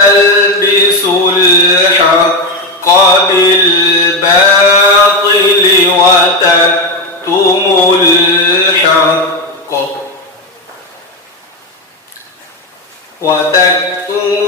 تلبسوا الحق بالباطل وتكتموا الحق وأنتم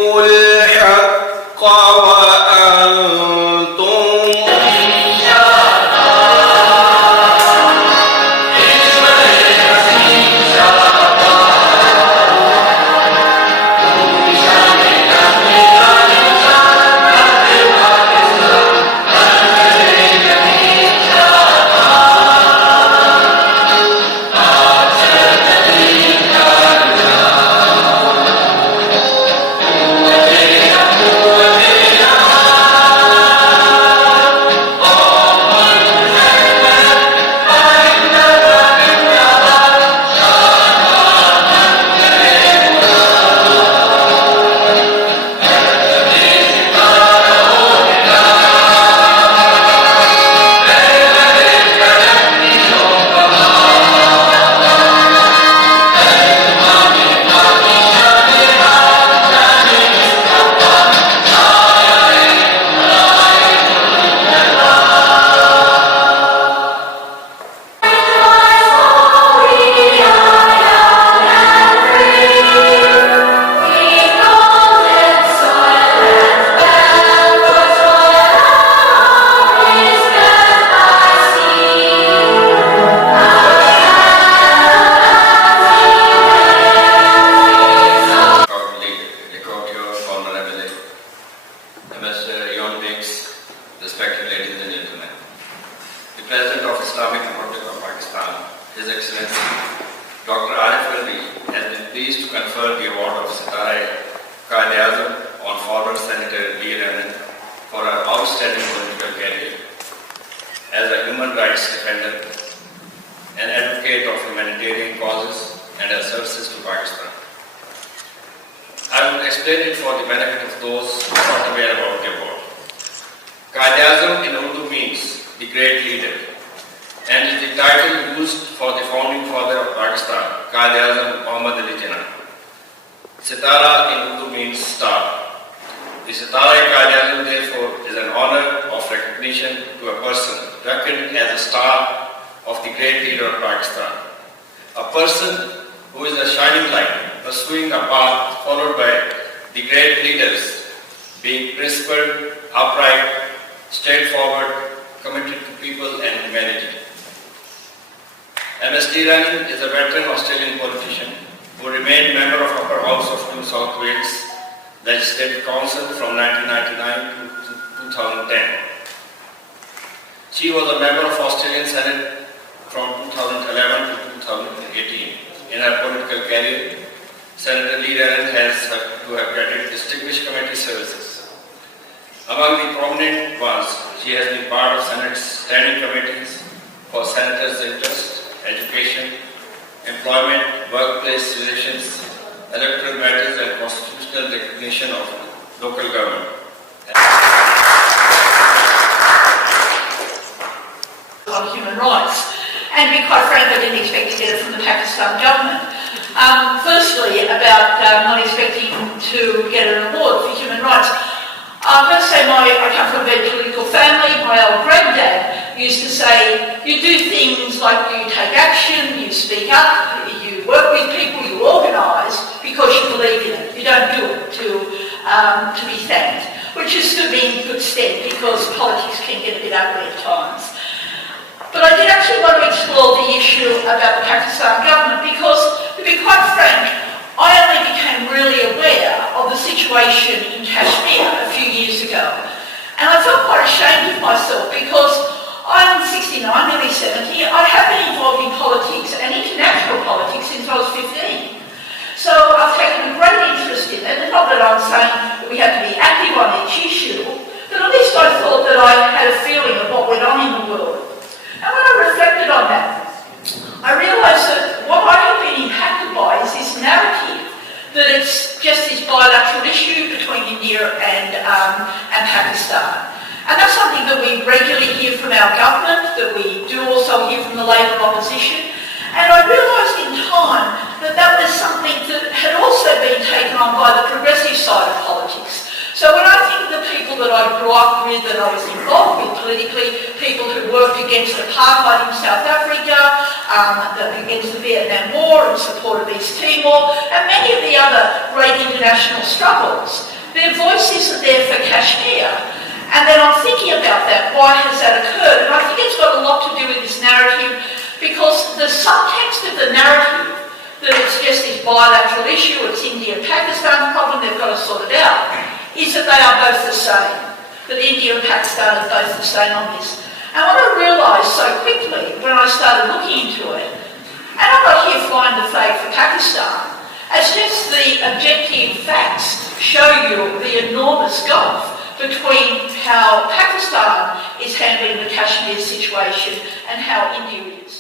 His Excellency Dr. has been pleased to confer the award of ستارہ Quaid-e-Azam on former Senator Reinn for her outstanding political career as a human rights defender, an advocate of humanitarian causes and her services to Pakistan. I will explain it for the benefit of those who are not aware about the award. Qaidaizm in Urdu means the great leader, and is the title used for the founding father of Pakistan, Qaidaizm Muhammad Ali Jinnah. Setara in Urdu means star. The Setara Qaidaizm therefore is an honor of recognition to a person reckoned as a star of the great leader of Pakistan. A person who is a shining light, pursuing a path followed by the great leaders, being principled, upright, straightforward, committed to people and humanity. Mr. Reinn is a veteran Australian politician who remained member of Upper House of New South Wales Legislative Council from 1999 to 2010. She was a member of Australian Senate from 2011 to 2018. In her political career, Senator Reinn has to have granted distinguished committee services. Among the prominent ones, she has been part of Senate's standing committees for senators' interest, education, employment, workplace relations, electoral matters and constitutional recognition of local government. On human rights, and to be quite frank, I didn't expect to get it from the Pakistan government. Firstly, about not expecting to get an award for human rights. I'm going to say I come from a very political family. My old granddad used to say, you do things like you take action, you speak up, you work with people, you organise because you believe in it. You don't do it to be thanked, which is to be in good stead because politics can get a bit ugly at times. But I did actually want to explore the issue about the Pakistan government because, to be quite frank, I only became really aware of the situation in Kashmir a few years ago. And I felt quite ashamed of myself because I'm 69, nearly 70. I have been involved in politics and international politics since I was 15. So I've taken a great interest in it, and not that I'm saying that we have to be active on each issue, but at least I thought that I had a feeling of what went on in the world. And when I reflected on that, I realised that what I have been impacted by is this narrative that it's just this bilateral issue between India and Pakistan. And that's something that we regularly hear from our government, that we do also hear from the Labor opposition. And I realised in time that that was something that had also been taken on by the progressive side of politics. I grew up with and I was involved with politically, people who worked against apartheid in South Africa, against the Vietnam War in support of East Timor, and many of the other great international struggles. Their voice isn't there for Kashmir. And then I'm thinking about that, why has that occurred? And I think it's got a lot to do with this narrative, because the subtext of the narrative, that it's just this bilateral issue, it's India and Pakistan's problem, they've got to sort it out, is that they are both the same. That India and Pakistan are both the same on this. And what I realised so quickly when I started looking into it, and I'm not here flying the flag for Pakistan, as just the objective facts show you the enormous gulf between how Pakistan is handling the Kashmir situation and how India is.